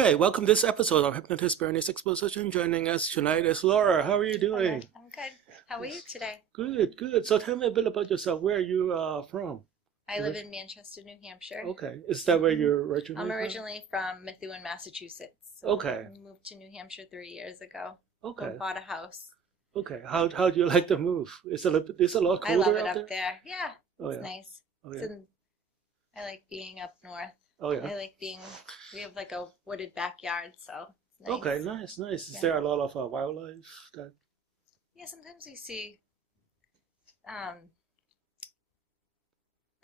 Right, welcome to this episode of Hypnotist Bernie's Exposition. Joining us tonight is Laura. How are you doing? I'm good. How are you today? Good, good. So tell me a bit about yourself. Where are you from? I live in Manchester, New Hampshire. Okay. Is that where you're originally I'm from? originally from Methuen, Massachusetts. So Okay. I moved to New Hampshire 3 years ago. Okay. Bought a house. Okay. How do you like the move? It's a lot I love colder it out up there. Yeah. Oh, It's yeah. nice. Oh, yeah. I like being up north. Oh, yeah. I like we have like a wooded backyard, so it's nice. Okay, nice, nice. Is Yeah. there a lot of wildlife that... Yeah, sometimes we see,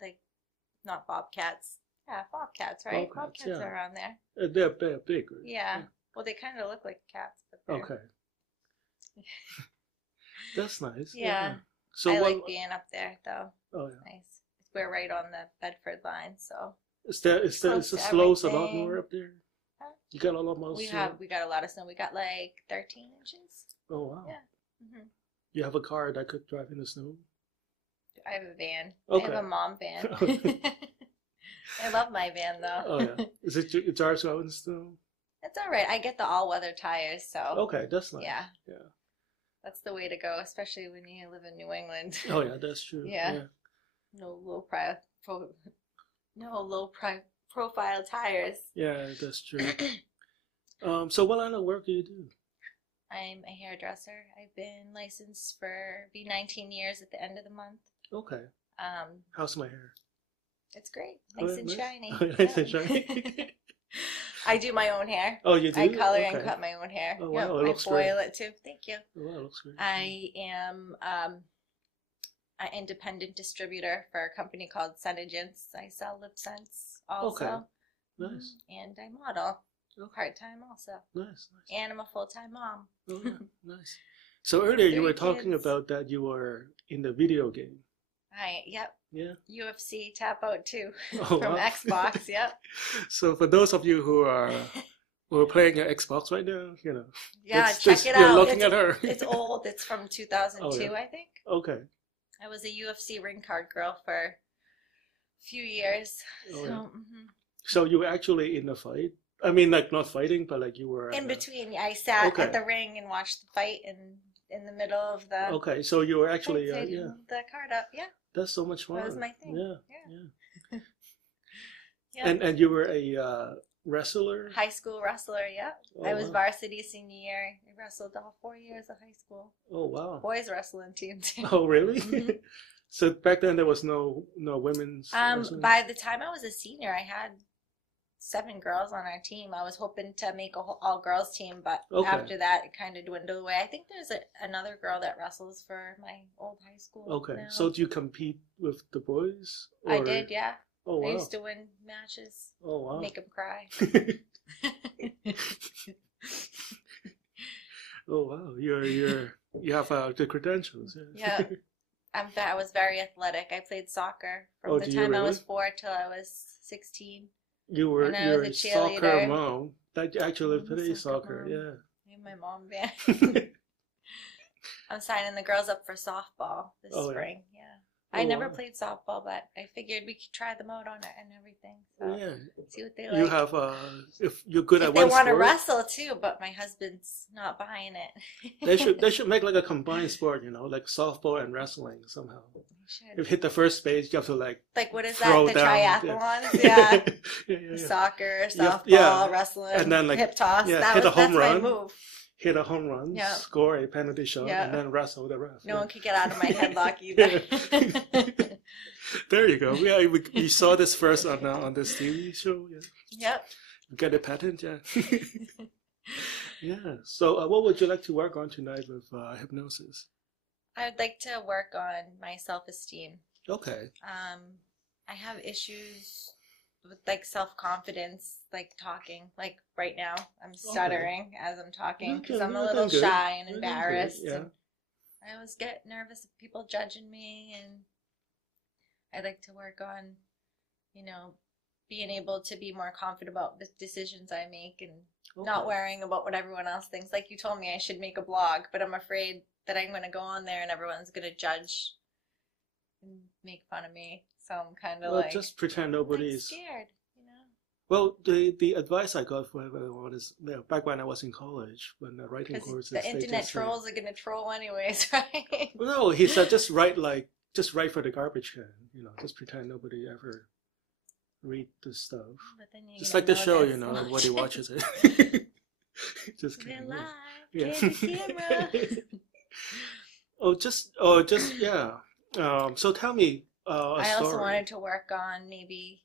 like, not bobcats. Yeah, bobcats, right? Bobcats, Bobcats yeah. are around there. They're big, right? Yeah. Well, they kind of look like cats, but they're... Okay. That's nice. Yeah. So I what... like being up there, though. Oh, yeah. Nice. We're right on the Bedford line, so Is there close it to slows a lot everything. more up there? Huh? You got a lot more we snow? got a lot of snow. We got like 13 inches. Oh, wow. Yeah. Hmm. You have a car that could drive in the snow? I have a van. Okay. I have a mom van. Okay. I love my van though. Oh, yeah. Is it drives out in the snow? It's all right. I get the all-weather tires, so Okay, that's nice. yeah, Yeah. that's the way to go, especially when you live in New England. Oh, yeah, that's true. Yeah. No low profile tires. Yeah, that's true. So what line of work do you do? I'm a hairdresser. I've been licensed for 19 years at the end of the month. Okay. How's my hair? It's great. Oh, Nice yeah, and nice. shiny. Oh, nice and shiny. I do my own hair. Oh, you do? I color and Okay. cut my own hair. Oh, Yep, wow, it I looks foil great. it too. Thank you. Oh, wow, it looks great. I am an independent distributor for a company called Senegence. I sell lip scents also. Okay. Nice. And I model Okay. part-time also. Nice, nice. And I'm a full-time mom. Oh, yeah, nice. So earlier you were 3 talking kids. about that you were in the video game. Yep. Yeah. UFC Tap Out 2 Oh, from wow. Xbox. Yep. So for those of you who are playing your Xbox right now, you know. Yeah, it's check just, it you're out. looking at her. It's old. It's from 2002, Oh, yeah. I think. Okay. I was a UFC ring card girl for a few years. Oh, So, yeah. mhm. So you were actually in the fight? I mean, like not fighting, but like you were... In between, I sat Okay. at the ring and watched the fight, and in the middle of the Okay, so you were fight, actually... I'd yeah. hold the card up. Yeah, That's so much fun. that was my thing. Yeah, Yeah. yeah. Yeah. And you were a wrestler? High school wrestler. Yeah, Oh, I was wow. varsity senior year. I wrestled all 4 years of high school. Oh, wow. Boys wrestling team too. Oh, really? Mhm. So back then there was no women's wrestling? By the time I was a senior, I had 7 girls on our team. I was hoping to make a whole all-girls team, but Okay. after that, it kind of dwindled away. I think there's another girl that wrestles for my old high school. Okay, now. so do you compete with the boys? I or- did, yeah. Oh, I wow. used to win matches, Oh, wow. make them cry. Oh, wow. You have the credentials. Yeah. I was very athletic. I played soccer from Oh, the do you time I was really? 4 till I was 16. You're And I was a a soccer cheerleader. mom. That you actually I'm a play soccer soccer, mom. And my mom band. I'm signing the girls up for softball this Oh, yeah. spring. Yeah. Oh, I never wow. played softball, but I figured we could try them out on it and everything. So Yeah. see what they You like. have if you're good If at they one want to sport, wrestle too, but my husband's not buying it. they should make like a combined sport, like softball and wrestling somehow. They should. If you hit the first base, you have to like Like what is throw that? The down, triathlons? Yeah. yeah. Soccer, You have- softball, yeah. wrestling, And then, like, hip toss. yeah, hit a home That's run. my move. Hit a home run, Yeah. score a penalty shot, Yeah. and then wrestle the ref. No Yeah. one could get out of my headlock either. There you go. Yeah, we saw this first on this TV show. Yeah. Yep. We got a patent. Yeah. Yeah. So, what would you like to work on tonight with hypnosis? I'd like to work on my self-esteem. Okay. I have issues with like self-confidence, like talking. Like right now, I'm stuttering as I'm talking because I'm a You're little doing good. shy and You're doing good, embarrassed. yeah. And I always get nervous of people judging me, and I'd like to work on, being able to be more confident about the decisions I make and not Okay. worrying about what everyone else thinks. Like you told me I should make a blog, but I'm afraid that I'm going to go on there and everyone's going to judge and make fun of me. So I'm kind of Well, like, just pretend like nobody's. scared, Well, the advice I got from everyone is, back when I was in college, when the writing Because courses, the they internet just say, trolls are gonna troll anyways, right? well, no, he said just write for the garbage can, just pretend nobody ever read the stuff. But then you're Just gonna like the know show, this nobody much. watches it. Just They're kidding. live, Yeah. camera. Yeah. So tell me a I also story. wanted to work on maybe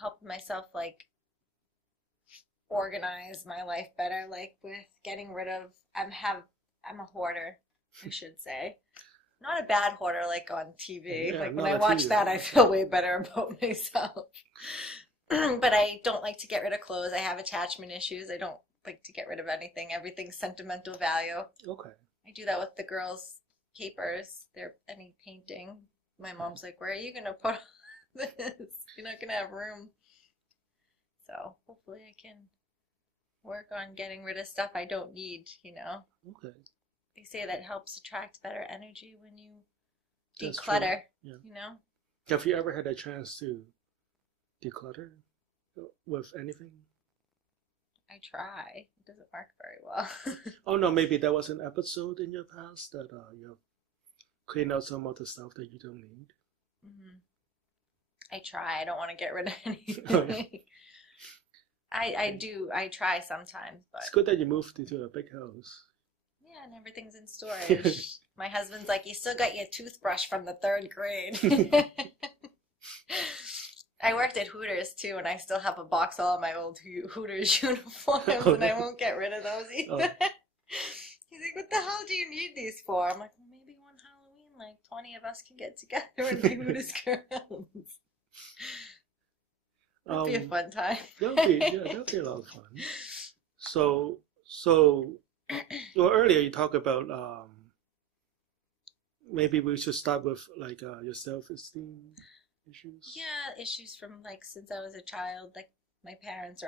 helping myself like organize my life better, like with getting rid of I'm a hoarder, I should say. Not a bad hoarder like on TV. Yeah, Like when not I a watch TV that I hoarder. feel way better about myself. But I don't like to get rid of clothes. I have attachment issues. I don't like to get rid of anything. Everything's sentimental value. Okay. I do that with the girls' papers. They're any painting. My mom's like, "Where are you gonna put this? You're not gonna have room." So hopefully I can work on getting rid of stuff I don't need, Okay. They say that helps attract better energy when you That's true. declutter, Yeah. Have you ever had a chance to declutter with anything? I try. It doesn't work very well. Oh no, maybe there was an episode in your past that you have cleaned out some of the stuff that you don't need. hmm I try. I don't want to get rid of anything. Oh, yeah. I try sometimes, but It's good that you moved into a big house. yeah, and everything's in storage. My husband's like, "You still got your toothbrush from the 3rd grade." I worked at Hooters too, and I still have a box of all my old Hooters uniforms, and I won't get rid of those either. Oh. He's like, "What the hell do you need these for?" I'm like, "Well, maybe one Halloween, like 20 of us can get together and be Hooters girls." That'd be a fun time. That'll be a lot of fun. So, well, earlier you talked about maybe we should start with like your self-esteem issues. Yeah, issues from like since I was a child. Like my parents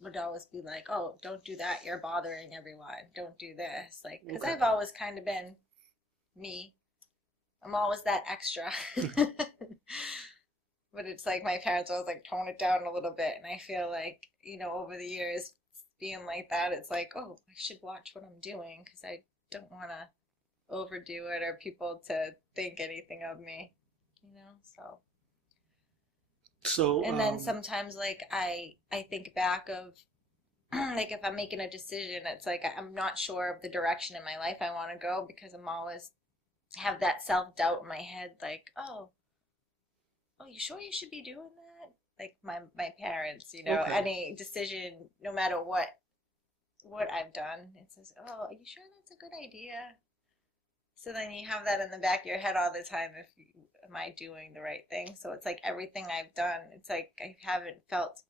would always be like, "Oh, don't do that. You're bothering everyone. Don't do this." Like, because Okay. I've always kind of been me. I'm always that extra. But it's like my parents always like tone it down a little bit, and I feel like over the years being like that, it's like, oh, I should watch what I'm doing because I don't want to overdo it or people to think anything of me, so. So, And then sometimes like I think back of like if I'm making a decision, it's like I'm not sure of the direction in my life I want to go because I'm always have that self-doubt in my head, like, oh, you sure you should be doing that? Like my parents, Okay. any decision, no matter what I've done, it says, oh, are you sure that's a good idea? So then you have that in the back of your head all the time. Am I doing the right thing? So it's like everything I've done, it's like I haven't felt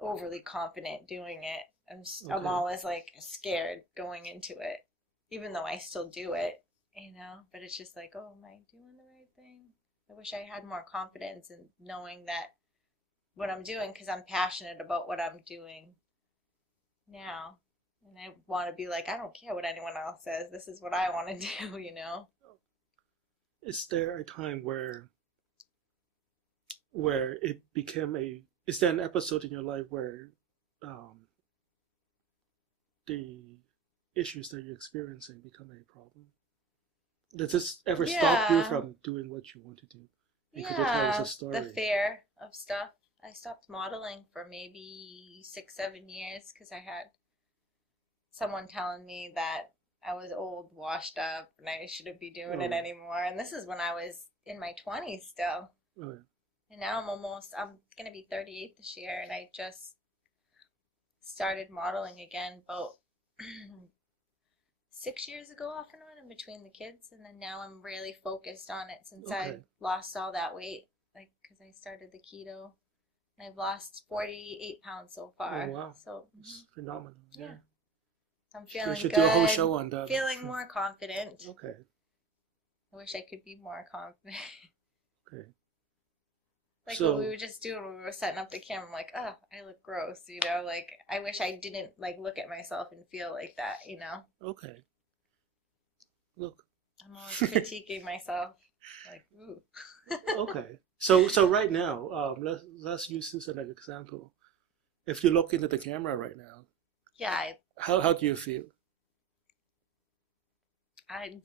overly confident doing it. I'm Okay. always like scared going into it, even though I still do it, but it's just like, oh, am I doing the right thing? I wish I had more confidence in knowing that what I'm doing, because I'm passionate about what I'm doing now. And I want to be like, I don't care what anyone else says. This is what I want to do, is there a time where it became is there an episode in your life where the issues that you're experiencing become a problem? Does this ever stop you from doing what you want to do? And could you tell us a story? The fear of stuff. I stopped modeling for maybe 6-7 years because I had someone telling me that I was old, washed up, and I shouldn't be doing it anymore. And this is when I was in my 20s still. Oh, yeah. And now I'm going to be 38 this year, and I just started modeling again about 6 years ago off and on in between the kids, and then now I'm really focused on it since I lost all that weight, like because I started the keto, and I've lost 48 pounds so far. Oh, wow. So it's phenomenal. Yeah. I'm feeling you should good. do a whole show on that. Feeling more confident. Okay. I wish I could be more confident. Okay. Like what we were just doing when we were setting up the camera, I'm like, oh, I look gross, like I wish I didn't like look at myself and feel like that, Okay. Look. I'm always critiquing myself. Like, ooh. Okay. So right now, let's use this as an example. If you look into the camera right now, Yeah, how do you feel? I,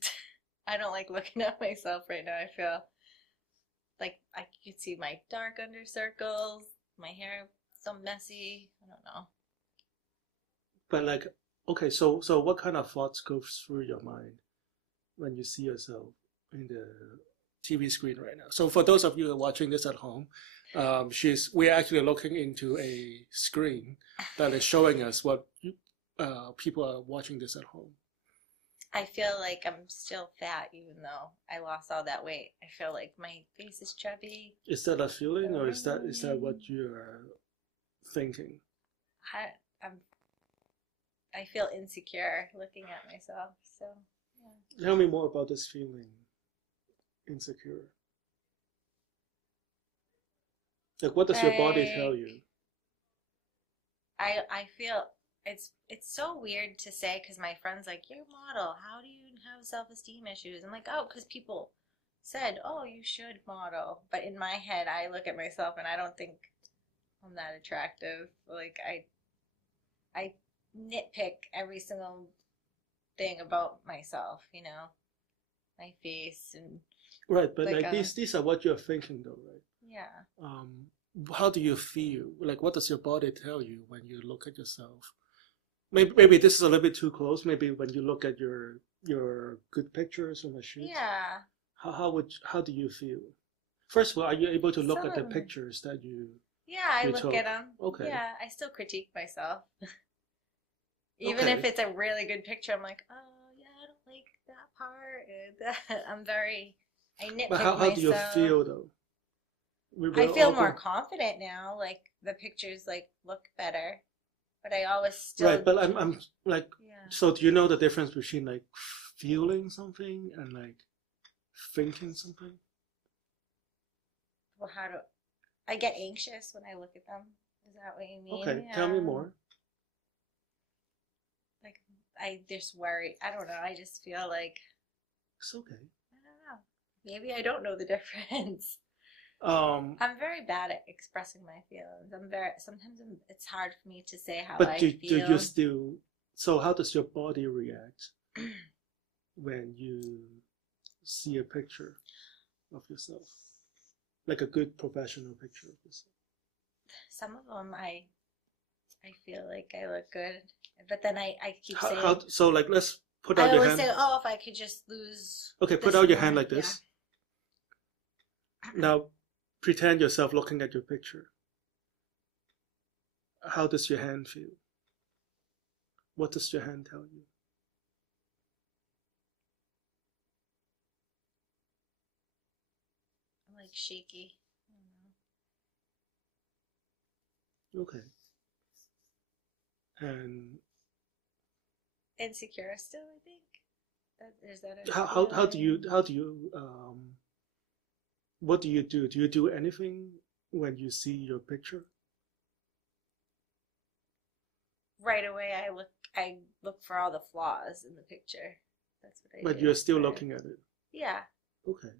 I don't like looking at myself right now. I feel like I can see my dark under circles, my hair so messy. I don't know. But like, okay, so what kind of thoughts go through your mind when you see yourself in the TV screen right now? So for those of you who are watching this at home, we're actually looking into a screen that is showing us what people are watching this at home. I feel like I'm still fat even though I lost all that weight. I feel like my face is chubby. Is that a feeling, or is that what you're thinking? I'm I feel insecure looking at myself. So, yeah. Tell me more about this feeling, insecure. Like, what does your body tell you? I feel it's so weird to say because my friend's like, "You're a model. How do you have self-esteem issues?" I'm like, "Oh, because people said, oh, you should model." But in my head, I look at myself and I don't think I'm that attractive. Like I nitpick every single thing about myself, my face and Right, but like these are what you're thinking though, right? yeah. How do you feel? Like, what does your body tell you when you look at yourself? Maybe this is a little bit too close. Maybe when you look at your good pictures on the shoot. Yeah. How do you feel? First of all, are you able to look at the pictures that you? Yeah, I look took? at them. Okay. Yeah, I still critique myself. Even if it's a really good picture, I'm like, oh yeah, I don't like that part. I nitpick But how myself. do you feel though? I feel more confident now. Like the pictures look better, but I always still right. But I'm like, yeah. So do you know the difference between like feeling something and like thinking something? Well, how do I get anxious when I look at them? Is that what you mean? Okay, tell me more. Like I just worry. I don't know. I just feel like it's okay. I don't know. Maybe I don't know the difference. I'm very bad at expressing my feelings. Sometimes it's hard for me to say how I feel. But do you still? So how does your body react when you see a picture of yourself, like a good professional picture of yourself? Some of them I feel like I look good, but then I keep saying. So like let's put out your hand. I always say, oh, if I could just lose. Okay, put out your hand like this. Yeah. Now, pretend yourself looking at your picture. How does your hand feel? What does your hand tell you? I'm like shaky. Okay. And insecure still, I think. How do you what do you do? Do you do anything when you see your picture? Right away, I look for all the flaws in the picture. That's what I do. But you're still looking at it. Yeah. Okay.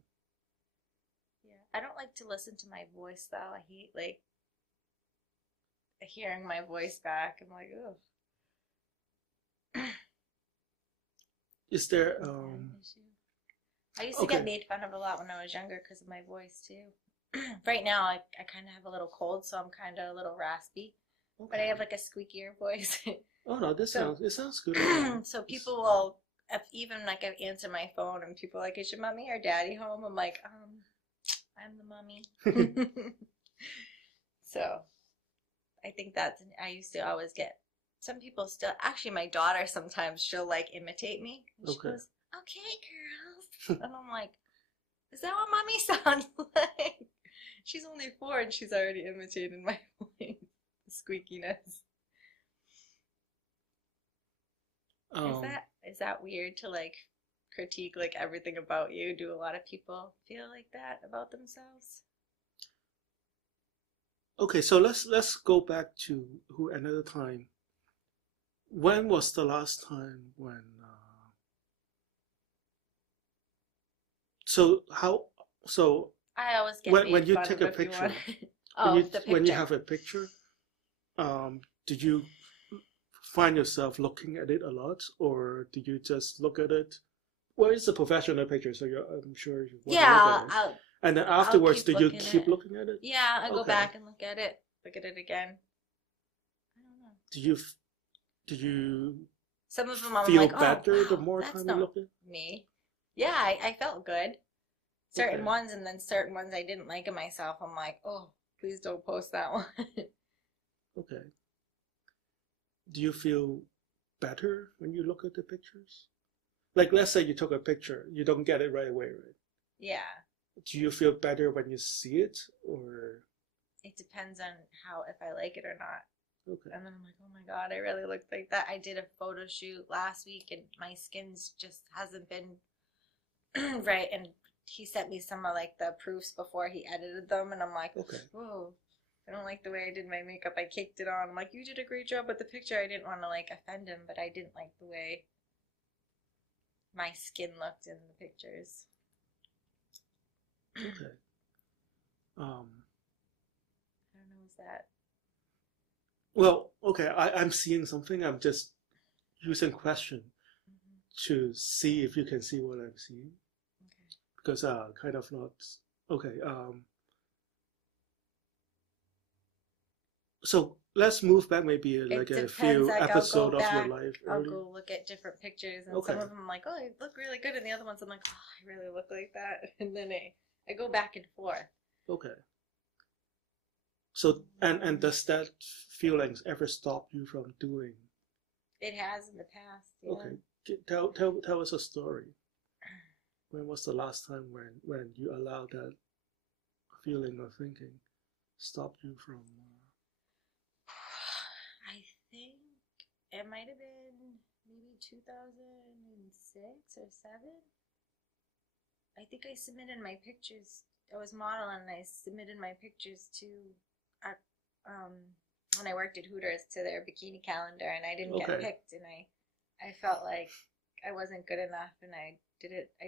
Yeah, I don't like to listen to my voice though. I hate hearing my voice back. I'm like, ugh. Is there I used to get made fun of a lot when I was younger because of my voice too. Right now, I kind of have a little cold, so I'm kind of a little raspy. Okay. But I have like a squeakier voice. Oh no, it sounds good. So people will, even like I answer my phone and people are like, is your mommy or daddy home? I'm like, I'm the mommy. So I think I used to always get, some people still, actually my daughter sometimes, she'll like imitate me. And she goes, okay girls. And I'm like, is that what mommy sounds like? She's only 4 and she's already imitated my voice. Squeakiness. Is that weird to like critique like everything about you? Do a lot of people feel like that about themselves? Okay, so let's go back to another time. When was the last time when So so I always get when made you fun take of a if you picture, want. Oh, the when you picture. have a picture, do you find yourself looking at it a lot, or do you just look at it? Well, it's a professional picture, so I'm sure you want to look at Yeah, it. I'll And then I'll afterwards, keep do you looking at keep it. looking at it? Yeah, I go Okay. back and look at it again. I don't know. Do you Some of them I'm feel like, oh better the wow, more that's time you not look at it? me. Yeah, I felt good. Certain Okay. ones, and then certain ones I didn't like in myself. I'm like, oh, please don't post that one. Okay. Do you feel better when you look at the pictures? Like, let's say you took a picture, you don't get it right away, right? Yeah, Do you feel better when you see it, or it depends on how if I like it or not. okay? And then I'm like, oh my god, I really looked like that. I did a photo shoot last week, and my skin's just hasn't been right. And he sent me some of like the proofs before he edited them, and I'm like, Okay. whoa, I don't like the way I did my makeup. I kicked it on. I'm like, you did a great job with the picture. I didn't want to like offend him, but I didn't like the way my skin looked in the pictures. Okay. I don't know, is that Well, okay, I'm seeing something. I'm just using question to see if you can see what I'm seeing. okay? Because kind of not okay. So let's move back maybe like a It few depends. Like episode I'll go of your back. life I'll earlier. go look at different pictures, and Okay. some of them I'm like, oh, I look really good, and the other ones I'm like, oh, I really look like that, and then I go back and forth. Okay. So and does that feelings ever stop you from doing? It has in the past. Yeah. Okay. Tell us a story. When was the last time when you allowed that feeling or thinking stop you from? I think it might have been maybe 2006 or 7. I think I submitted my pictures. I was modeling, and I submitted my pictures to, when I worked at Hooters, to their bikini calendar, and I didn't get Okay. picked, and I felt like I wasn't good enough, and I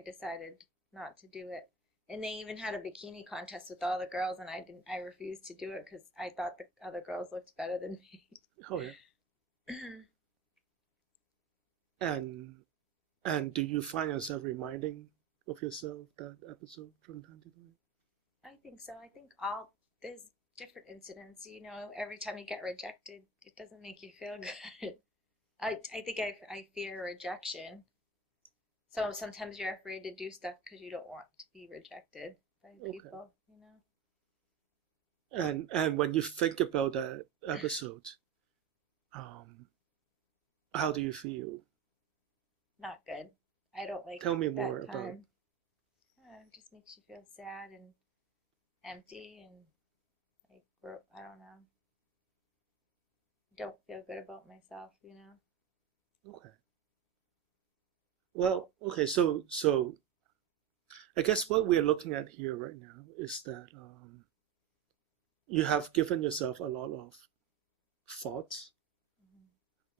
decided not to do it. And they even had a bikini contest with all the girls, and I refused to do it because I thought the other girls looked better than me. Oh yeah. And do you find yourself reminding of yourself that episode from time to time? I think so. I think there's different incidents. You know, every time you get rejected, it doesn't make you feel good. I think I fear rejection. So sometimes you're afraid to do stuff because you don't want to be rejected by people. You know. And when you think about that episode, how do you feel? Not good. I don't like. Tell me that more time. about. It just makes you feel sad and empty and like I don't know. Don't feel good about myself, you know. Okay. Well, okay. So I guess what we're looking at here right now is that you have given yourself a lot of thoughts,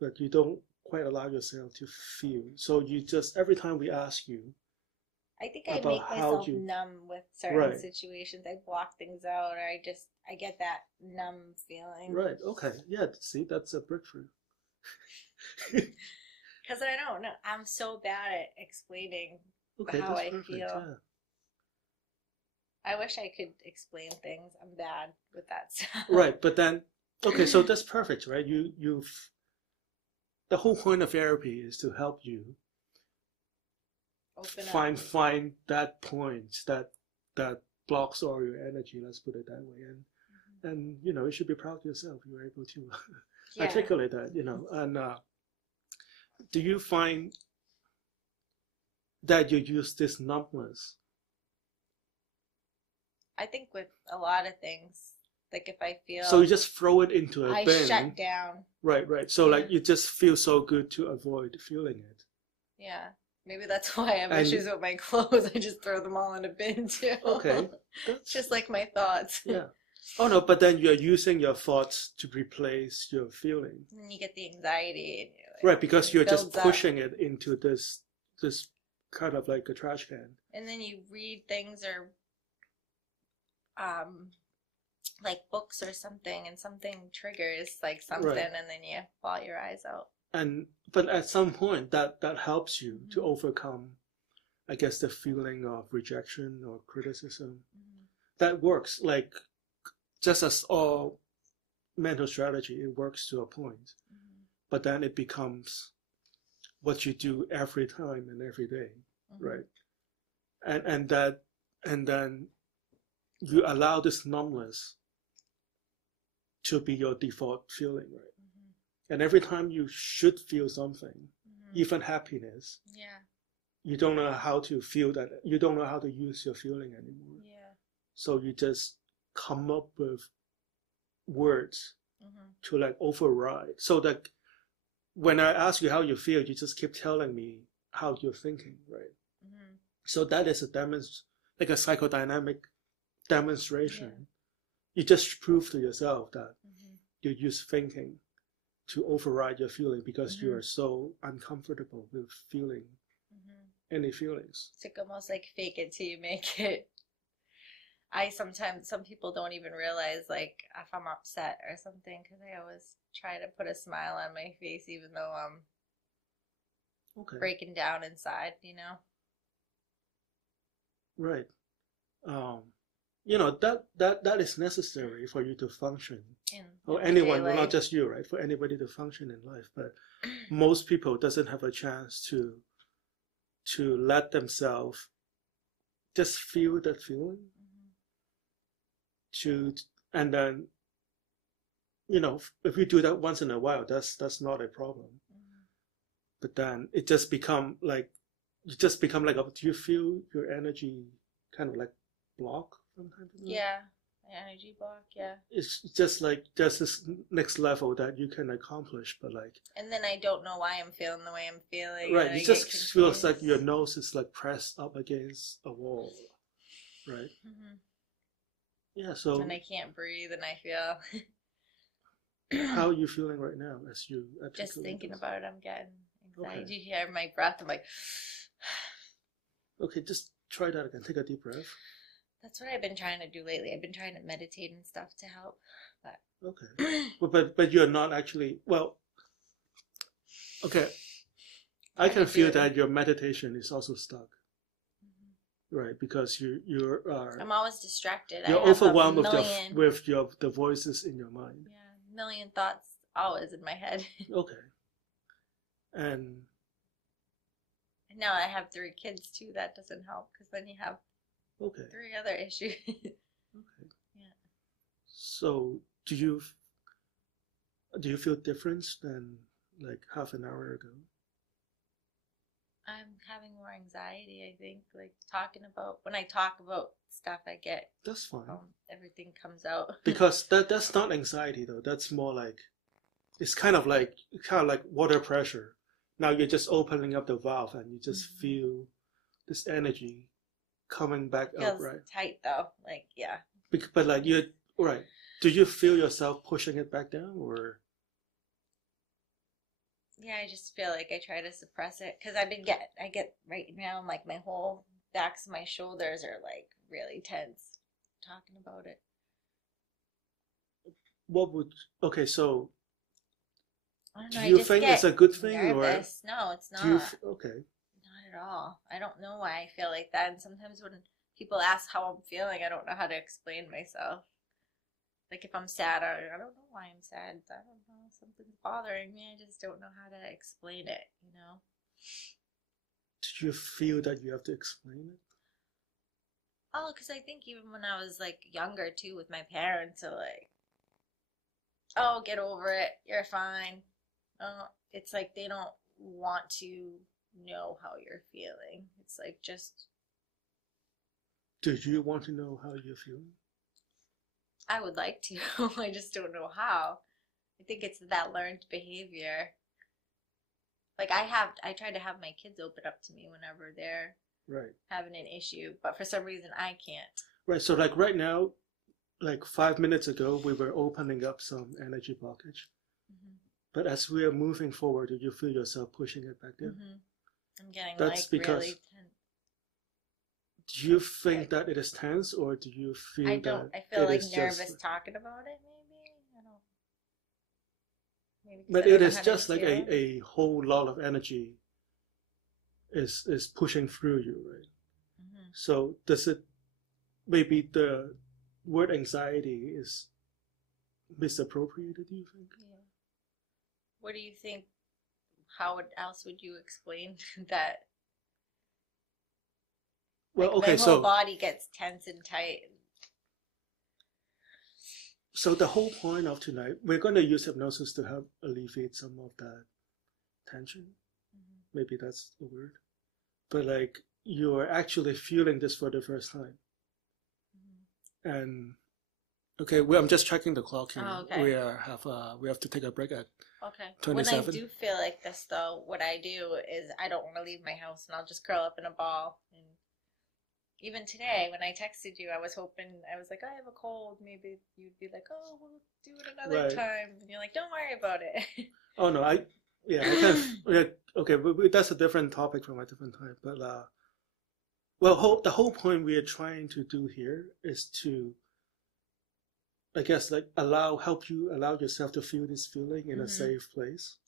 but you don't quite allow yourself to feel. So you just every time we ask you. I think I make myself numb with certain situations. I block things out, or I get that numb feeling. Right. Okay. Yeah. See, that's a breakthrough. Because I don't know. I'm so bad at explaining how I feel. Yeah. I wish I could explain things. I'm bad with that stuff. Right. But then, okay, so that's perfect, right? The whole point of therapy is to help you find that point that blocks all your energy. Let's put it that way, and you know you should be proud of yourself. You were able to articulate that, you know. And do you find that you use this numbness? I think with a lot of things, like if I feel so you just throw it into a bin. I shut down. Right. So like you just feel so good to avoid feeling it. Yeah. Maybe that's why I have issues with my clothes. I just throw them all in a bin too. Okay. Just like my thoughts. Yeah. Oh no, but then you're using your thoughts to replace your feeling. And you get the anxiety. And you're like, right, because you're just pushing it into this kind of like a trash can. And then you read things or like books or something, and something triggers like something, Right. and then you bawl your eyes out. But at some point that helps you to overcome, I guess, the feeling of rejection or criticism. That works, like, just as all mental strategy, it works to a point. But then it becomes what you do every time and every day, right? And then you allow this numbness to be your default feeling, right? And every time you should feel something, even happiness, you don't know how to feel that. You don't know how to use your feeling anymore. So you just come up with words to like override. So that when I ask you how you feel, you just keep telling me how you're thinking, right? So that is like a psychodynamic demonstration. You just prove to yourself that you use thinking to override your feeling because you are so uncomfortable with feeling any feelings. It's like almost like fake it till you make it. Some people don't even realize, like, if I'm upset or something, because I always try to put a smile on my face even though I'm breaking down inside, you know? Right. You know, that is necessary for you to function. Or anyone, well, not just you, right? For anybody to function in life. But most people doesn't have a chance to let themselves just feel that feeling. And then, you know, if you do that once in a while, that's not a problem. But then it just become like, do you feel your energy kind of like block from time to time? Yeah, energy block, yeah. It's just like there's this next level that you can accomplish, but like. And then I don't know why I'm feeling the way I'm feeling. Right, it just feels like your nose is like pressed up against a wall, right? Yeah, so. And I can't breathe, and I feel. How are you feeling right now as you just thinking about it, I'm getting anxiety. You hear my breath, I'm like. Okay, just try that again. Take a deep breath. That's what I've been trying to do lately. I've been trying to meditate and stuff to help. But you're not actually, well, okay. I can feel that your meditation is also stuck. Right, because you are. I'm always distracted. You're overwhelmed with the voices in your mind. Yeah, a million thoughts always in my head. Okay. And now I have 3 kids too. That doesn't help because then you have 3 other issues. Yeah. So do you feel different than like half an hour ago? I'm having more anxiety, I think. Like when I talk about stuff, I get. That's fine. Everything comes out. Because that's not anxiety though. That's more like, it's kind of like water pressure. Now you're just opening up the valve and you just feel this energy coming back up, right? Feels tight though, like yeah. But like you're right. Do you feel yourself pushing it back down, or? Yeah, I just feel like I try to suppress it because I get right now, like my whole backs of my shoulders are like really tense talking about it. So I don't know, do you think it's a good thing nervous. Or no, it's not. Okay. Not at all. I don't know why I feel like that, and sometimes when people ask how I'm feeling, I don't know how to explain myself. Like if I'm sad, I don't know why I'm sad. I don't know, something's bothering me. I just don't know how to explain it, you know? Did you feel that you have to explain it? Oh, because I think even when I was like younger too with my parents, are like, oh, get over it, you're fine. It's like they don't want to know how you're feeling. It's like just. Do you want to know how you're feeling? I would like to. I just don't know how. I think it's that learned behavior. Like I try to have my kids open up to me whenever they're having an issue, but for some reason I can't. Right. So like right now, like 5 minutes ago, we were opening up some energy blockage. But as we are moving forward, do you feel yourself pushing it back down? I'm getting That's like because, really tense. do you think that it is tense, or do you feel I don't. that I feel it like is nervous just, talking about it. Maybe I don't. Maybe because but I it don't know is how to just like deal. a whole lot of energy is pushing through you, right? Mm-hmm. So does it, maybe the word anxiety is misappropriated, do you think? Yeah. What do you think? How else would you explain that? Well, Like okay, my whole so body gets tense and tight. the whole point of tonight, we're going to use hypnosis to help alleviate some of that tension. Mm-hmm. Maybe that's the word. But like, you're actually feeling this for the first time. Mm-hmm. And okay, I'm just checking the clock here. Oh, okay. We have to take a break at Okay. 27. When I do feel like this, though, what I do is I don't want to leave my house, and I'll just curl up in a ball. And even today, when I texted you, I was like, I have a cold. Maybe you'd be like, oh, we'll do it another Right. time. And you're like, don't worry about it. Oh no, I kind of, yeah, okay, but that's a different topic from a different time. But well, the whole point we are trying to do here is to, I guess, like allow yourself to feel this feeling in a safe place.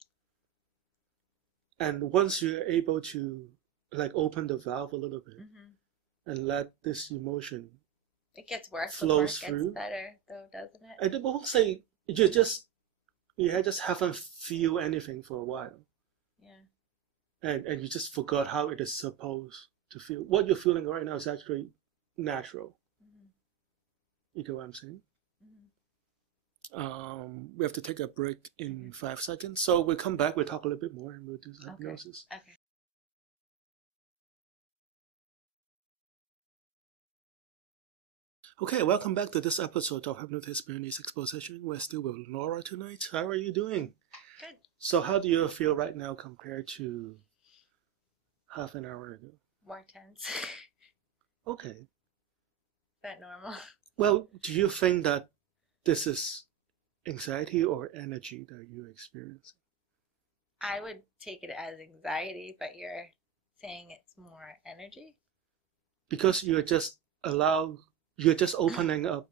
And once you're able to like open the valve a little bit and let this emotion It gets worse before flows it gets through, better, though, doesn't it? I won't say you just haven't feel anything for a while. Yeah. And you just forgot how it is supposed to feel. What you're feeling right now is actually natural. You get what I'm saying? We have to take a break in 5 seconds. So we'll come back, we'll talk a little bit more, and we'll do the hypnosis. Okay. Okay, welcome back to this episode of Hypnotist Exposition. We're still with Laura tonight. How are you doing? Good. So how do you feel right now compared to half an hour ago? More tense. Okay. Is that normal? Well, do you think that this is anxiety or energy that you experience? I would take it as anxiety, but you're saying it's more energy? Because you're just opening up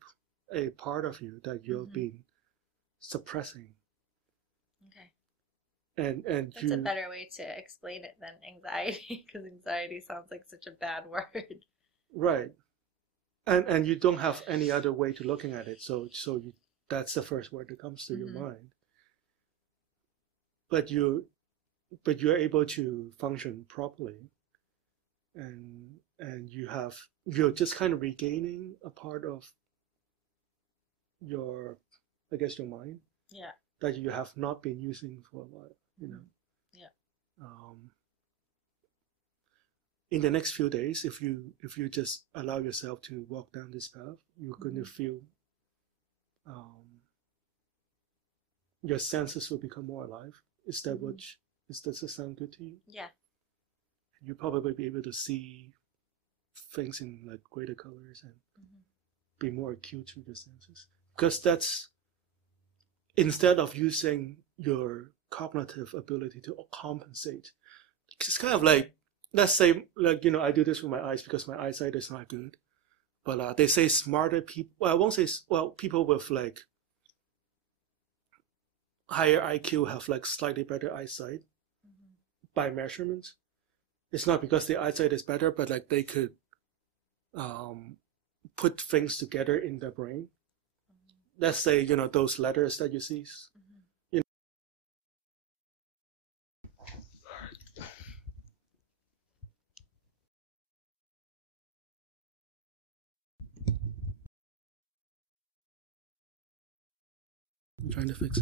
a part of you that you've been suppressing. Okay. And that's a better way to explain it than anxiety, because anxiety sounds like such a bad word. Right. And you don't have any other way to looking at it, so that's the first word that comes to your mind. But you're able to function properly, and you're just kind of regaining a part of your, I guess, your mind. Yeah. That you have not been using for a while, you know. Yeah. In the next few days, if you just allow yourself to walk down this path, you're going to feel your senses will become more alive. Does that sound good to you? Yeah. You'll probably be able to see things in like greater colors and be more acute to your senses. Because that's, instead of using your cognitive ability to compensate, it's kind of like, let's say, like, I do this with my eyes because my eyesight is not good. But they say smarter people, well, I won't say, well, people with like higher IQ have like slightly better eyesight by measurements. It's not because the eyesight is better, but like they could put things together in their brain. Let's say, those letters that you see. I'm trying to fix.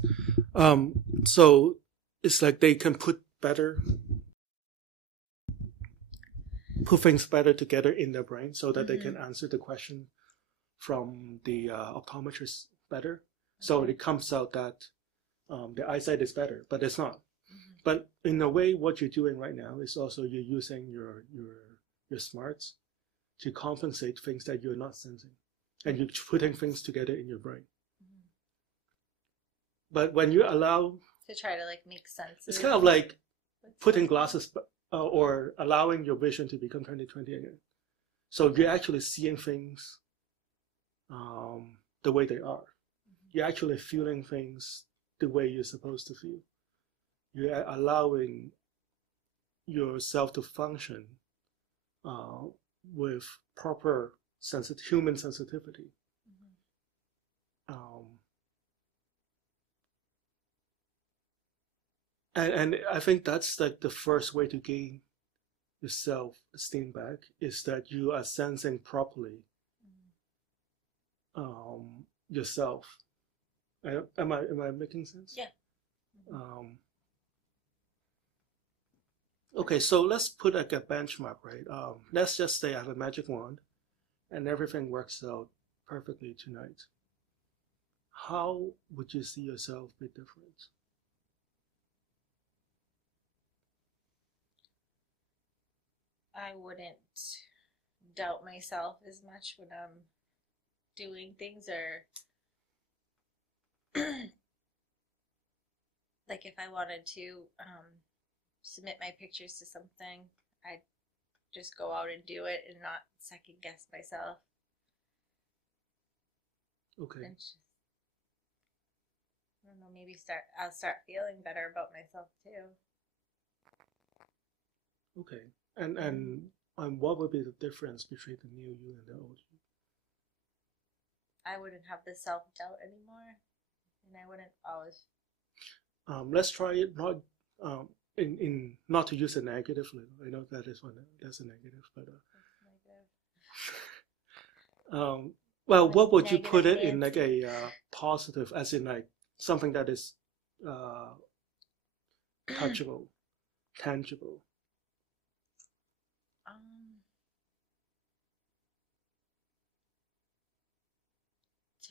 So it's like they can put things better together in their brain so that they can answer the question from the optometrist better. So it comes out that the eyesight is better, but it's not. But in a way, what you're doing right now is also you're using your smarts to compensate things that you're not sensing, and you're putting things together in your brain. But when you allow to try to like make sense, it's kind of like putting glasses or allowing your vision to become 20/20 again. So you're actually seeing things the way they are. You're actually feeling things the way you're supposed to feel. You're allowing yourself to function with proper human sensitivity. And I think that's like the first way to gain your self-esteem back, is that you are sensing properly yourself. Am I making sense? Yeah. Okay, so let's put like a benchmark, right? Let's just say I have a magic wand and everything works out perfectly tonight. How would you see yourself be different? I wouldn't doubt myself as much when I'm doing things, or like if I wanted to submit my pictures to something, I'd just go out and do it and not second guess myself. Okay. And just, I don't know, maybe I'll start feeling better about myself too. Okay. And what would be the difference between the new you and the old you? I wouldn't have the self-doubt anymore, and I wouldn't always. Let's try it not in not to use it negatively. I know that's a negative, but well, what would you put it in, like a positive, as in like something that is touchable, tangible?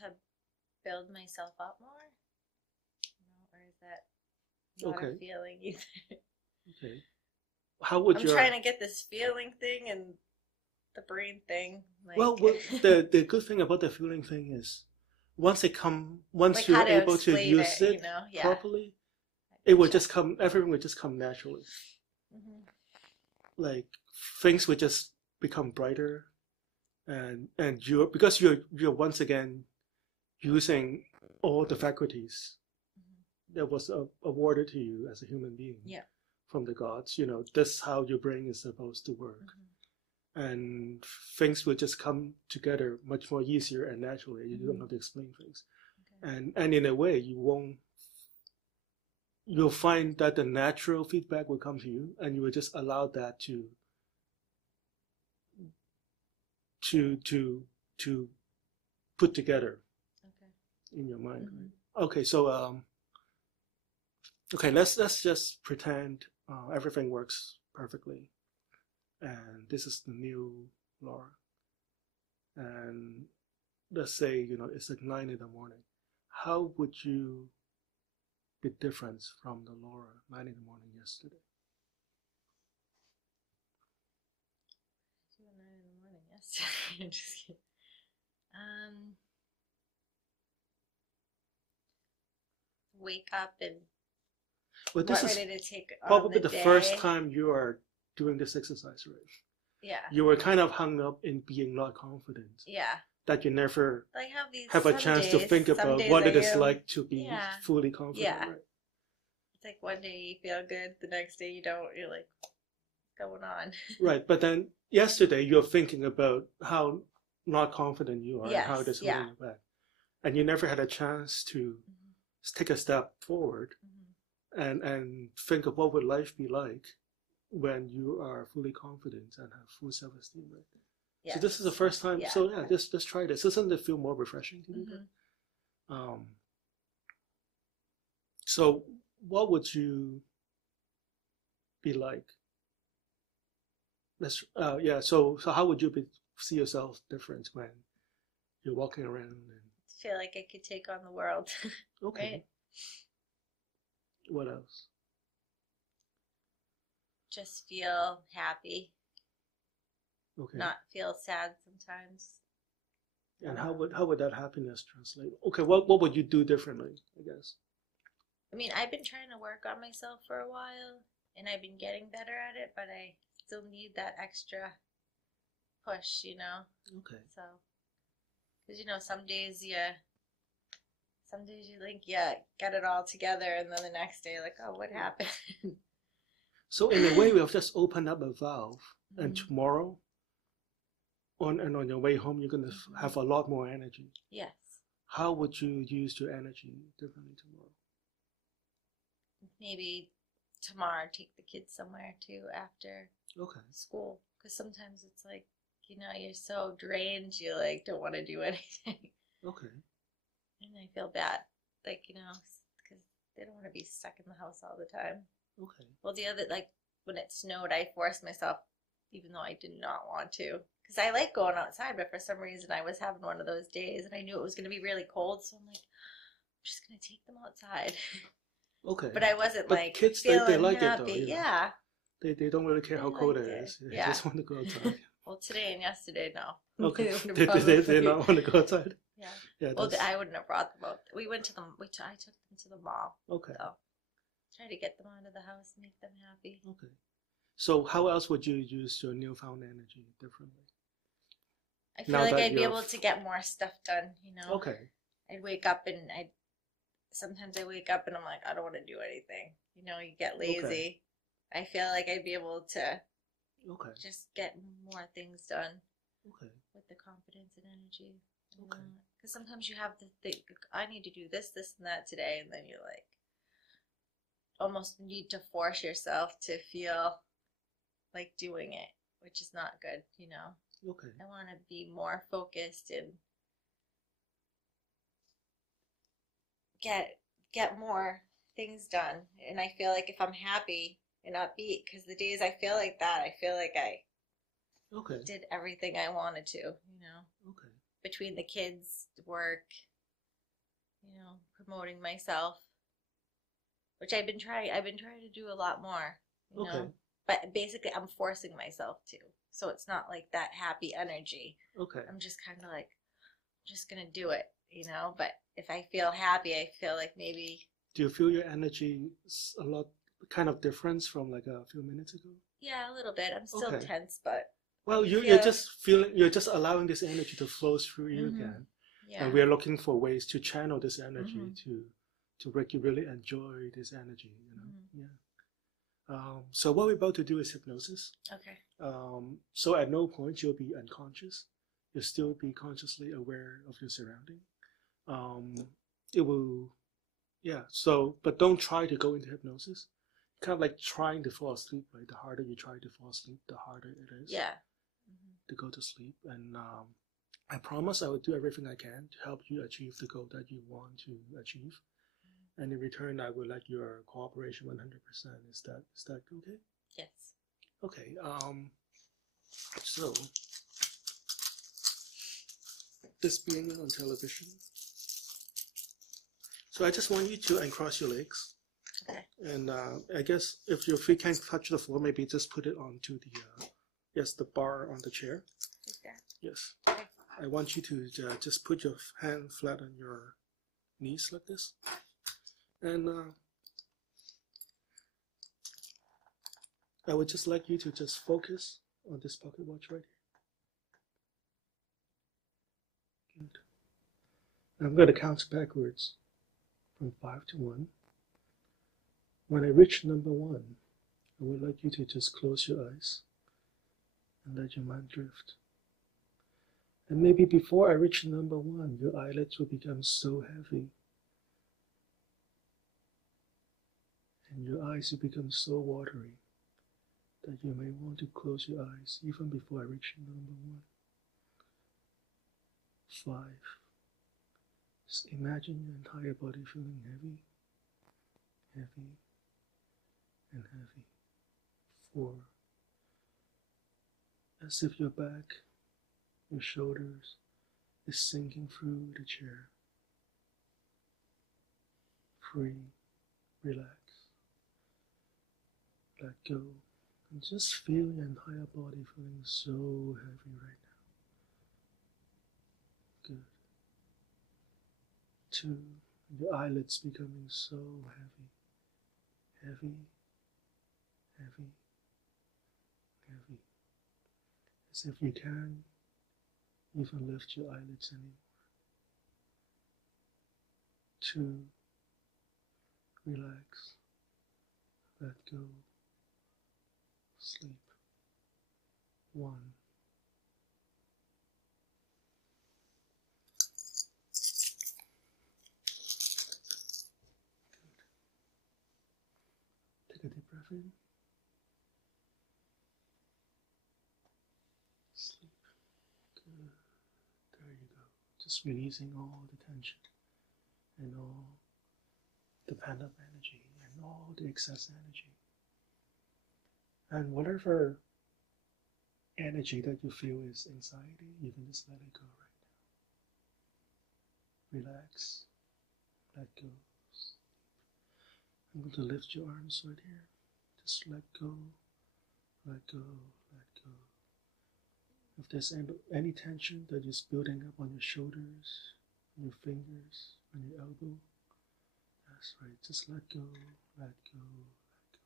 To build myself up more, or is that not a feeling either? Okay. How would you? I'm trying to get this feeling thing and the brain thing. Like... Well, the good thing about the feeling thing is once like you're able to use it, properly, it will just come. Everything will just come naturally. Like things will just become brighter, and because you're once again using all the faculties that was awarded to you as a human being from the gods. That's how your brain is supposed to work. And things will just come together much more easier and naturally. You don't have to explain things. And in a way, you'll find that the natural feedback will come to you, and you will just allow that to put together in your mind. Right? Okay, so let's just pretend everything works perfectly, and this is the new Laura, and let's say it's like 9 in the morning. How would you be different from the Laura 9 in the morning yesterday? 9 in the morning yesterday. I'm just kidding. Wake up and this is ready to take probably the day. First time you are doing this exercise, right? Yeah. You were kind of hung up in being not confident. Yeah. That you never have a chance to think about what it is like to be fully confident. Yeah. Right? It's like one day you feel good, the next day you don't. You're like, what's going on? Right, but then yesterday you're thinking about how not confident you are and how it is holding you back. And you never had a chance to take a step forward and think of what would life be like when you are fully confident and have full self-esteem. Right? Yes. So this is the first time. Yeah. So let's try this. Doesn't it feel more refreshing to do that? So what would you be like? So how would you see yourself different when you're walking around? And feel like I could take on the world. Okay. Right? What else? Just feel happy. Okay. Not feel sad sometimes. And how would that happiness translate? Okay, what would you do differently, I guess? I mean, I've been trying to work on myself for a while, and I've been getting better at it, but I still need that extra push, you know. Okay. So, because you know, some days you think, yeah, get it all together, and then the next day, like, oh, what happened? So in a way, we have just opened up a valve, and Mhm. tomorrow, on your way home, you're gonna have a lot more energy. Yes. How would you use your energy differently tomorrow? Maybe tomorrow take the kids somewhere too after Okay. school, because sometimes it's like, you know, you're so drained, you like don't want to do anything. Okay. And I feel bad, like, you know, because they don't want to be stuck in the house all the time. Okay. Well, the other, like, when it snowed, I forced myself, even though I did not want to. Because I like going outside, but for some reason I was having one of those days and I knew it was going to be really cold. So I'm like, I'm just going to take them outside. Okay. But I wasn't But like kids, they feeling like it happy. though, you know. Yeah. They don't really care They how cold it liked it. is. They Yeah. just want to go outside. Well, today and yesterday, no. Okay. They Probably. not want to go outside. Yeah. Yeah. Well, I wouldn't have brought them out. We went to them. I took them to the mall. Okay. So try to get them out of the house, make them happy. Okay. So how else would you use your newfound energy differently? I feel Now like that I'd be you're able to get more stuff done, you know. Okay. I'd wake up and sometimes I wake up and I'm like, I don't want to do anything. You know, you get lazy. Okay. I feel like I'd be able to Okay. just get more things done Okay. with the confidence and energy. Okay. Because sometimes you have to think, I need to do this, this, and that today, and then you're like, almost need to force yourself to feel like doing it, which is not good, you know. Okay. I want to be more focused and get more things done. And I feel like if I'm happy and upbeat, because the days I feel like that, I feel like I Okay. did everything I wanted to, you know, Okay. between the kids, work, you know, promoting myself, which I've been trying to do a lot more, you know. Okay. But basically I'm forcing myself to. So it's not like that happy energy. Okay. I'm just kind of like, I'm just going to do it, you know. But if I feel happy, I feel like maybe. Do you feel your energy is a lot kind of difference from like a few minutes ago? Yeah, a little bit. I'm still Okay. tense, but. Well, you're just feeling, you're just allowing this energy to flow through you again. Yeah. And we're looking for ways to channel this energy Mhm. to make you really enjoy this energy, you know. Yeah. So what we're about to do is hypnosis. Okay. So at no point you'll be unconscious. You'll still be consciously aware of your surrounding. It will, yeah. So, but don't try to go into hypnosis. Kind of like trying to fall asleep, right? The harder you try to fall asleep, the harder it is. Yeah. To go to sleep. And I promise I will do everything I can to help you achieve the goal that you want to achieve. And in return, I would like your cooperation 100%. Is that okay? Yes. Okay. So this being on television, so I just want you to uncross your legs. Okay. And I guess if your feet can't touch the floor, maybe just put it onto the bar on the chair. Like that. Yes. Okay. I want you to just put your hand flat on your knees like this. And I would just like you to just focus on this pocket watch right here. Good. I'm going to count backwards from 5 to 1. When I reach number 1, I would like you to just close your eyes and let your mind drift. And maybe before I reach number 1, your eyelids will become so heavy and your eyes will become so watery that you may want to close your eyes even before I reach number 1. 5. Just imagine your entire body feeling heavy, heavy, and heavy. 4. As if your back, your shoulders is sinking through the chair. 3. Relax. Let go. And just feel your entire body feeling so heavy right now. Good. 2. Your eyelids becoming so heavy, heavy, As if you can even lift your eyelids anymore. 2, relax, let go, sleep. 1. Take a deep breath in. Sleep. Good. There you go. Just releasing all the tension and all the pent-up energy and all the excess energy. And whatever energy that you feel is anxiety, you can just let it go right now. Relax. Let go. I'm going to lift your arms right here. Just let go, let go, let go. If there's any tension that is building up on your shoulders, on your fingers, on your elbow, that's right. Just let go, let go, let go.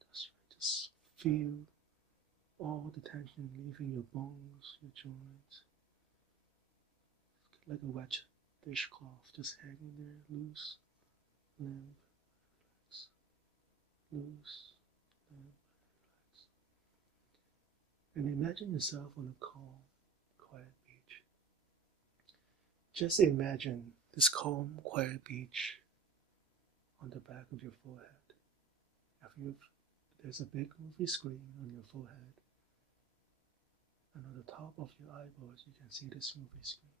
That's right. Just feel all the tension leaving your bones, your joints. Like a wet dishcloth just hanging there, loose, limp. Loose, limp, relax. And imagine yourself on a calm, quiet beach. Just imagine this calm, quiet beach on the back of your forehead. There's a big movie screen on your forehead. And on the top of your eyeballs, you can see this movie screen.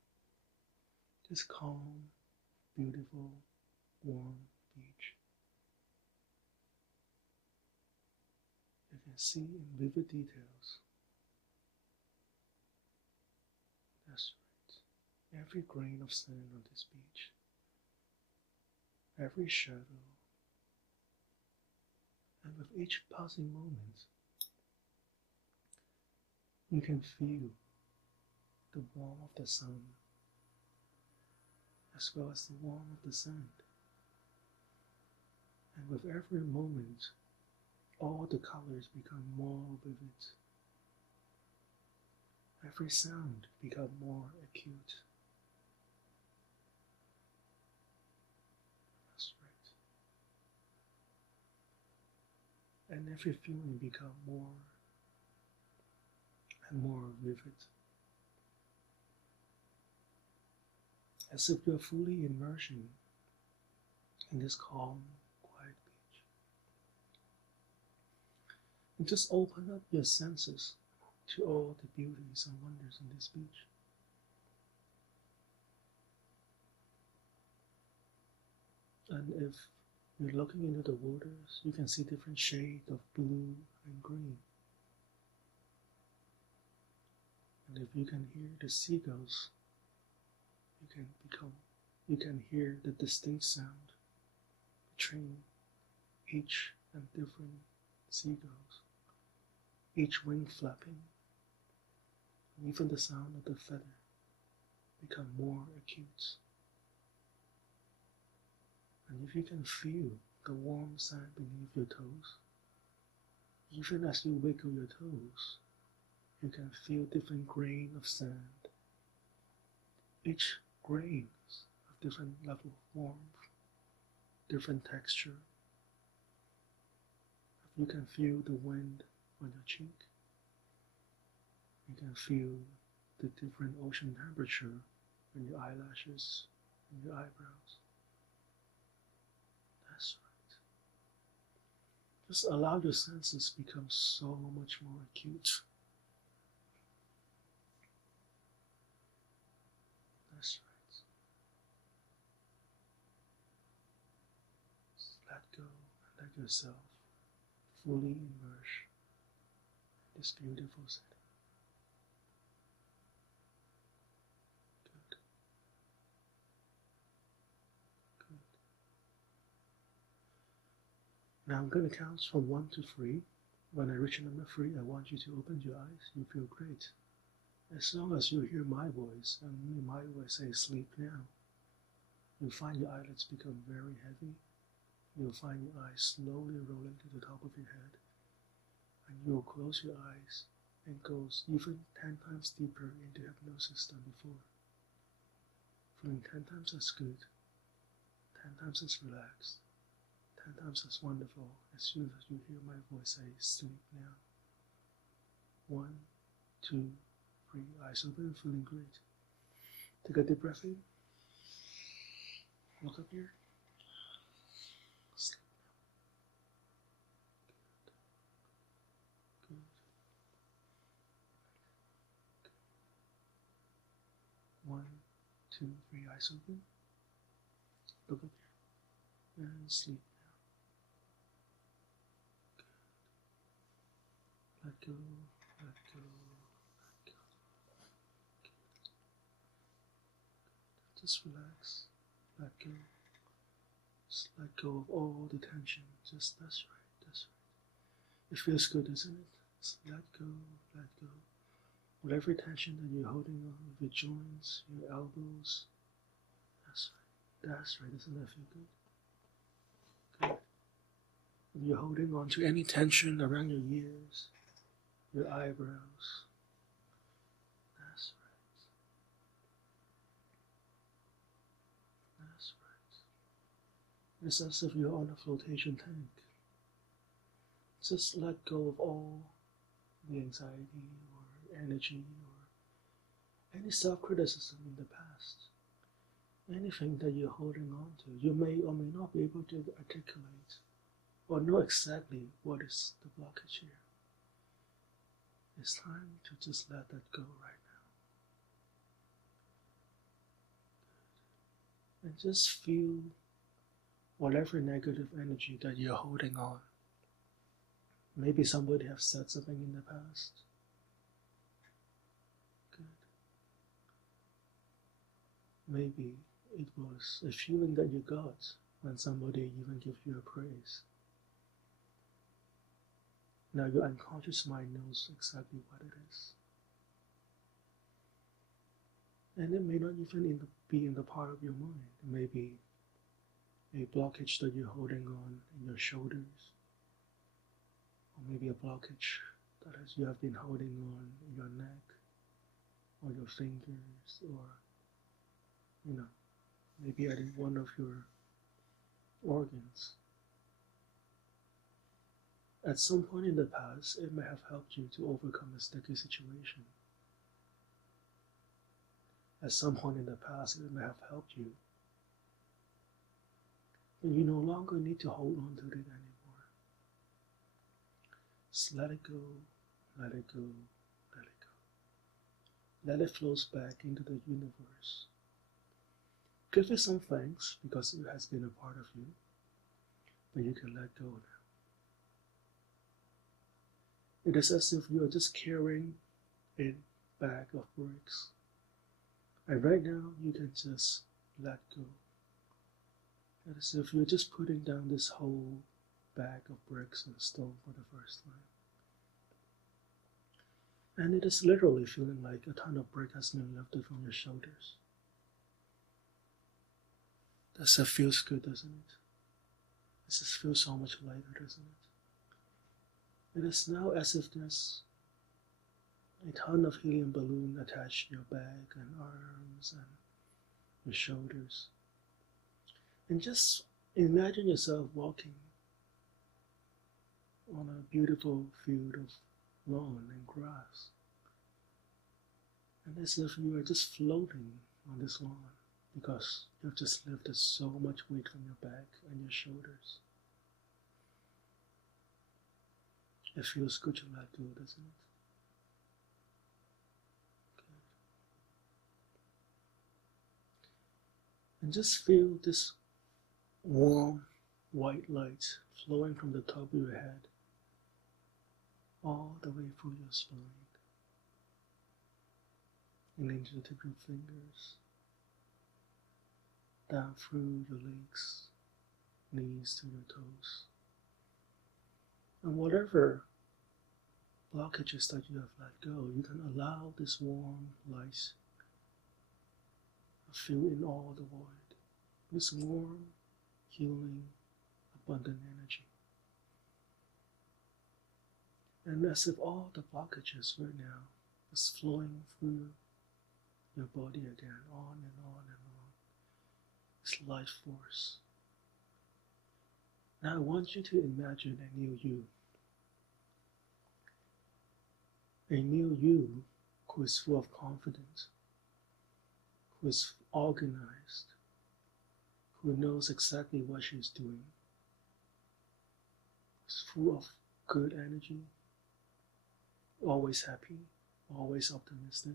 This calm, beautiful, warm beach. You can see in vivid details. That's right. Every grain of sand on this beach, every shadow, and with each passing moment, you can feel the warmth of the sun, as well as the warmth of the sand. And with every moment, all the colors become more vivid. Every sound becomes more acute. That's right. And every feeling becomes more and more vivid. As if you're fully immersing in this calm, quiet beach. And just open up your senses to all the beauties and wonders in this beach. And if you're looking into the waters, you can see different shades of blue and green. And if you can hear the seagulls, you can hear the distinct sound between each and different seagulls, each wing flapping, and even the sound of the feather become more acute. And if you can feel the warm sand beneath your toes, even as you wiggle your toes, you can feel different grain of sand. Each grain of different level of warmth, different texture. You can feel the wind on your cheek. You can feel the different ocean temperature in your eyelashes and your eyebrows. That's right. Just allow your senses become so much more acute. That's right. Just let go and let yourself fully immerse in this beautiful setting. Good. Good. Now I'm going to count from 1 to 3. When I reach number 3, I want you to open your eyes. You feel great. As long as you hear my voice, and my voice says sleep now, you'll find your eyelids become very heavy. You'll find your eyes slowly rolling to the top of your head, and you'll close your eyes and goes even 10 times deeper into hypnosis than before. Feeling 10 times as good, 10 times as relaxed, 10 times as wonderful as soon as you hear my voice say, sleep now. 1, 2, 3, eyes open, feeling great. Take a deep breath in. Look up here. Sleep now. Good. Good. 1, 2, 3, eyes open. Look up here. And sleep now. Good. Let go, let go, let go. Good. Just relax. Let go. Just let go of all the tension. Just that's right, that's right. It feels good, doesn't it? Just let go, let go. Whatever tension that you're holding on with your joints, your elbows. That's right, that's right. Doesn't that feel good? Good. If you're holding on to any tension around your ears, your eyebrows, that's right. That's right. It's as if you're on a flotation tank. Just let go of all the anxiety or energy or any self-criticism in the past. Anything that you're holding on to, you may or may not be able to articulate or know exactly what is the blockage here. It's time to just let that go right now. And just feel whatever negative energy that you're holding on. Maybe somebody has said something in the past. Good. Maybe it was a feeling that you got when somebody even gives you a praise. Now your unconscious mind knows exactly what it is. And it may not even be in the part of your mind. It may be a blockage that you're holding on in your shoulders. Or maybe a blockage that you have been holding on in your neck, or your fingers, or, maybe at one of your organs. At some point in the past, it may have helped you to overcome a sticky situation. At some point in the past, it may have helped you. But you no longer need to hold on to it anymore. Just let it go, let it go, let it go. Let it flow back into the universe. Give it some thanks because it has been a part of you, but you can let go now. It is as if you are just carrying a bag of bricks. And right now, you can just let go. It is as if you're just putting down this whole bag of bricks and stone for the first time. And it is literally feeling like a ton of brick has been lifted from your shoulders. That feels good, doesn't it? It just feels so much lighter, doesn't it? It is now as if there's a ton of helium balloon attached to your back and arms and your shoulders. And just imagine yourself walking on a beautiful field of lawn and grass. And as if you are just floating on this lawn because you've just lifted so much weight from your back and your shoulders. It feels good to let go, doesn't it? Good. And just feel this warm white light flowing from the top of your head all the way through your spine and into the tip of your fingers, down through your legs, knees to your toes. And whatever blockages that you have let go, you can allow this warm light to fill in all the void. This warm, healing, abundant energy. And as if all the blockages right now is flowing through your body again, on and on and on. This life force. Now I want you to imagine a new you. A new you who is full of confidence, who is organized, who knows exactly what she's doing, is full of good energy, always happy, always optimistic,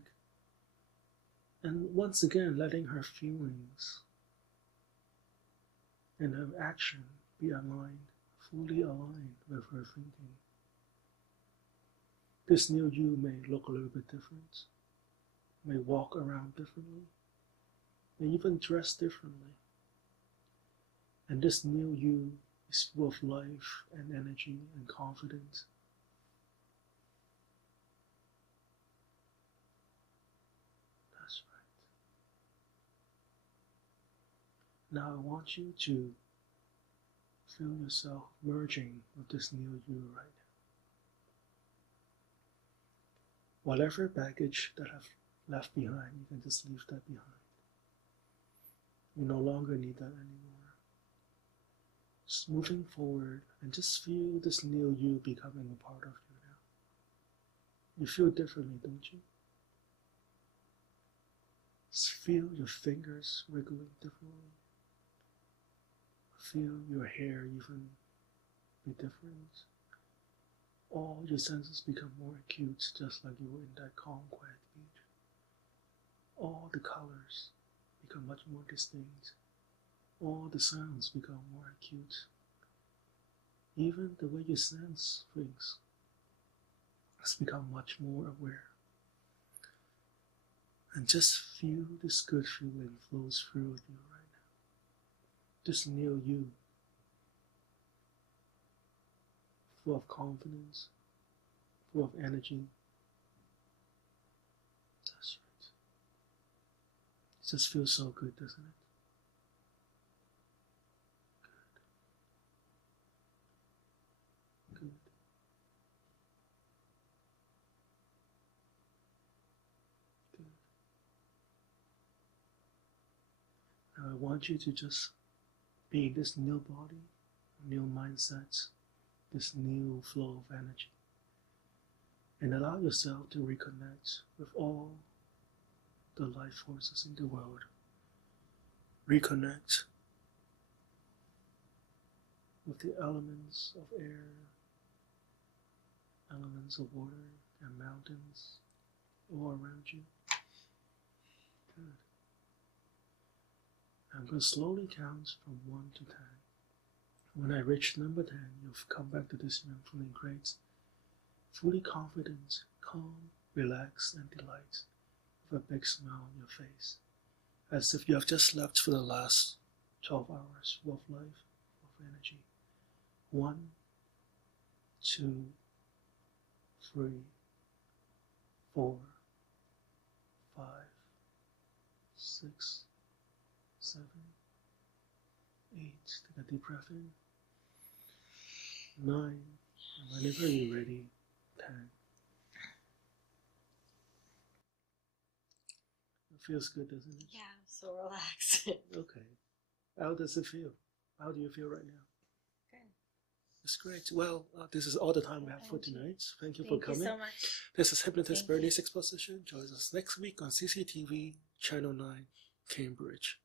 and once again letting her feelings and her action be aligned, fully aligned with her thinking. This new you may look a little bit different, may walk around differently, may even dress differently. And this new you is full of life and energy and confidence. That's right. Now I want you to feel yourself merging with this new you right now. Whatever baggage that have left behind, you can just leave that behind. You no longer need that anymore. Just moving forward and just feel this new you becoming a part of you now. You feel differently, don't you? Just feel your fingers wriggling differently. Feel your hair even be different. All your senses become more acute, just like you were in that calm, quiet beach. All the colors become much more distinct. All the sounds become more acute. Even the way you sense things has become much more aware. And just feel this good feeling flows through you right now. This new you, full of confidence, full of energy. That's right. It just feels so good, doesn't it? Good. Good. Good. Now I want you to just be this new body, new mindset, this new flow of energy, and allow yourself to reconnect with all the life forces in the world. Reconnect with the elements of air, elements of water, and mountains all around you. Good. I'm going to slowly count from 1 to 10. When I reach number 10, you'll come back to this room feeling great, fully confident, calm, relaxed, and delight, with a big smile on your face, as if you have just slept for the last 12 hours full of life, full of energy. 1, 2, 3, 4, 5, 6, 7, 8. Take a deep breath in. 9. And whenever you're ready, 10. It feels good, doesn't it? Yeah, I'm so relaxed. Okay. How does it feel? How do you feel right now? Good. It's great. Well, this is all the time we have for tonight. Thank you for coming. Thank you so much. This is Hypnotist Thank you. Bernie's Exposition. Join us next week on CCTV, Channel 9, Cambridge.